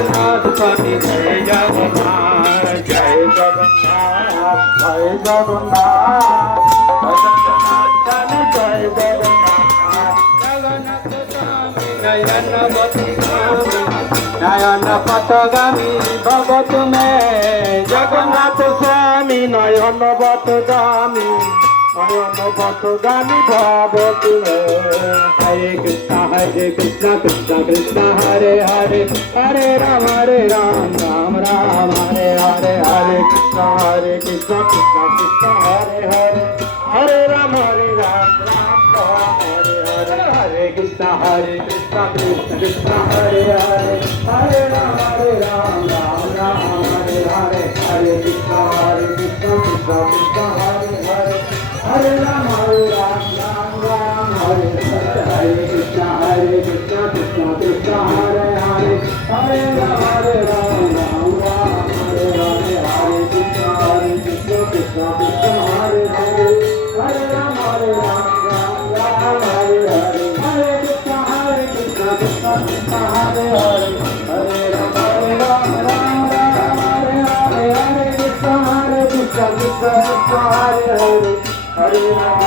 জগন্নাথ স্বামী জয় জগন্নাথ জয় জগন্নাথ জয় জগন্নাথ জগন্নাথ স্বামী জয় জগন্নাথ জগন্নাথ স্বামী নয়ন পথগামী ভব তুমে জগন্নাথ স্বামী নয়ন পথগামী ভব তুমে হরে কৃষ্ণ কৃষ্ণ কৃষ্ণ হরে হরে হরে রাম রাম রাম হরে হরে হরে কৃষ্ণ কৃষ্ণ কৃষ্ণ হরে হরে হরে রাম রাম হরে হরে হরে কৃষ্ণ কৃষ্ণ কৃষ্ণ হরে হরে হরে রাম রাম রাম হরে হরে হরে কৃষ্ণ কৃষ্ণ কৃষ্ণ হরে হরে हरे राम राम राम हरे हरे हरे कृष्ण कृष्ण कृष्ण हरे हरे हरे राम राम राम हरे हरे हरे कृष्ण कृष्ण कृष्ण हरे हरे हरे राम राम राम हरे हरे हरे कृष्ण कृष्ण कृष्ण हरे हरे हरे राम राम राम हरे हरे हरे कृष्ण कृष्ण कृष्ण हरे हरे हरे राम